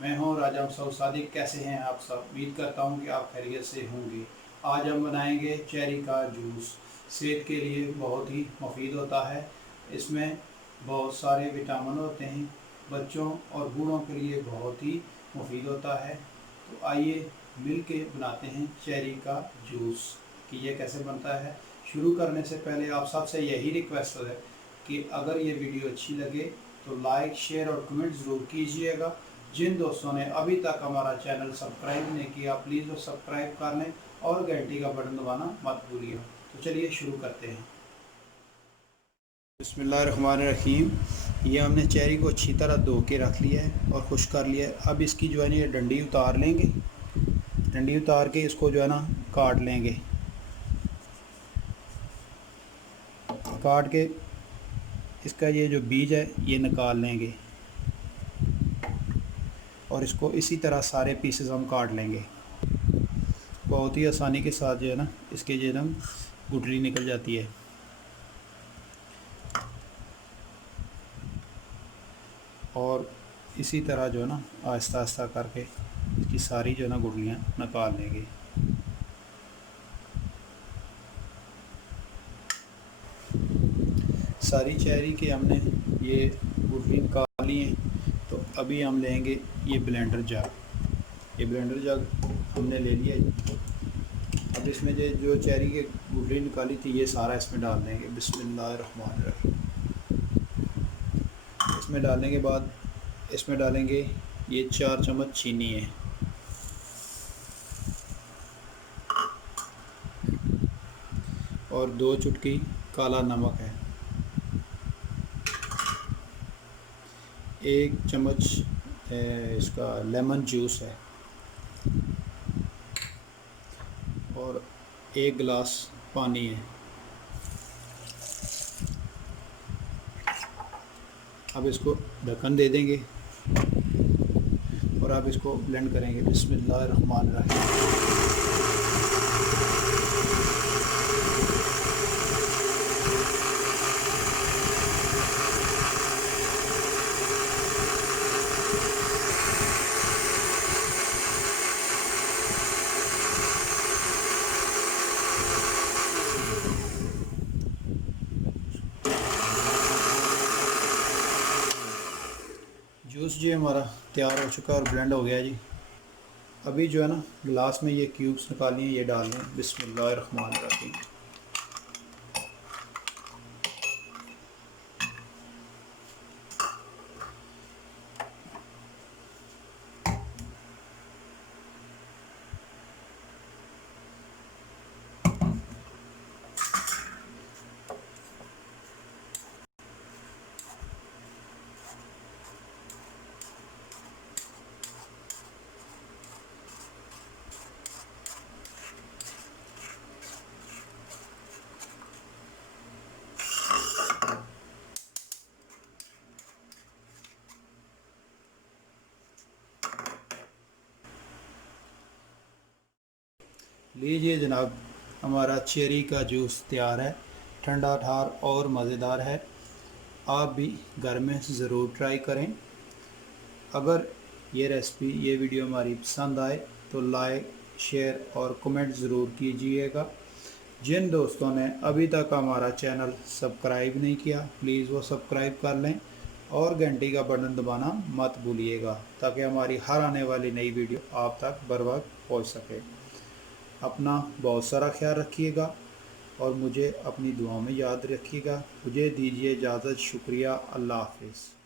मैं हूं राजा सऊद सादिक। कैसे हैं आप सब? उम्मीद करता हूं कि आप खैरियत से होंगे। आज हम बनाएंगे चेरी का जूस। सेहत के लिए बहुत ही मुफीद होता है। इसमें बहुत सारे विटामिन होते हैं। बच्चों और बूढ़ों के लिए बहुत ही मुफीद होता है। तो आइए मिल के बनाते हैं चेरी का जूस कि ये कैसे बनता है। शुरू करने से पहले आप सबसे यही रिक्वेस्ट है कि अगर ये वीडियो अच्छी लगे तो लाइक, शेयर और कमेंट ज़रूर कीजिएगा। जिन दोस्तों ने अभी तक हमारा चैनल सब्सक्राइब नहीं किया, प्लीज़ वो सब्सक्राइब कर लें और घंटी का बटन दबाना मत भूलिए। तो चलिए शुरू करते हैं। बिस्मिल्लाहिर्रहमानिर्रहीम। ये हमने चेरी को अच्छी तरह धो के रख लिया है और खुश कर लिया है। अब इसकी जो है ना ये डंडी उतार लेंगे। डंडी उतार के इसको जो है ना काट लेंगे। काट के इसका ये जो बीज है ये निकाल लेंगे और इसको इसी तरह सारे पीसेस हम काट लेंगे। बहुत ही आसानी के साथ जो है ना इसके जो है ना गुठली निकल जाती है। और इसी तरह जो है ना आहिस्ता आहिस्ता करके इसकी सारी जो है ना गुठलियाँ निकाल लेंगे। सारी चेरी के हमने ये गुठली निकाल ली है। तो अभी हम लेंगे ये ब्लेंडर जग। ये ब्लेंडर जग हमने ले लिया है। अब इसमें जो चेरी के गुठली निकाली थी ये सारा इसमें डाल देंगे। बिस्मिल्लाहिर्रहमानिर्रहीम। इसमें डालने के बाद इसमें डालेंगे ये 4 चम्मच चीनी है और 2 चुटकी काला नमक है। 1 चम्मच इसका लेमन जूस है और 1 गिलास पानी है। अब इसको ढक्कन दे देंगे और अब इसको ब्लेंड करेंगे। बिस्मिल्लाहिर्रहमानिर्रहीम। जूस जी हमारा तैयार हो चुका है और ब्लेंड हो गया जी। अभी जो है ना गिलास में ये क्यूब्स निकालिए, ये डाल दें। बिस्मिल्लाहिर्रहमानिर्रहीम। लीजिए जनाब, हमारा चेरी का जूस तैयार है। ठंडा ठार और मज़ेदार है। आप भी घर में ज़रूर ट्राई करें। अगर ये रेसिपी, ये वीडियो हमारी पसंद आए तो लाइक, शेयर और कमेंट ज़रूर कीजिएगा। जिन दोस्तों ने अभी तक हमारा चैनल सब्सक्राइब नहीं किया, प्लीज़ वो सब्सक्राइब कर लें और घंटी का बटन दबाना मत भूलिएगा ताकि हमारी हर आने वाली नई वीडियो आप तक बर वक्त पहुँच सके। अपना बहुत सारा ख्याल रखिएगा और मुझे अपनी दुआओं में याद रखिएगा। मुझे दीजिए इजाज़त। शुक्रिया। अल्लाह हाफ़िज़।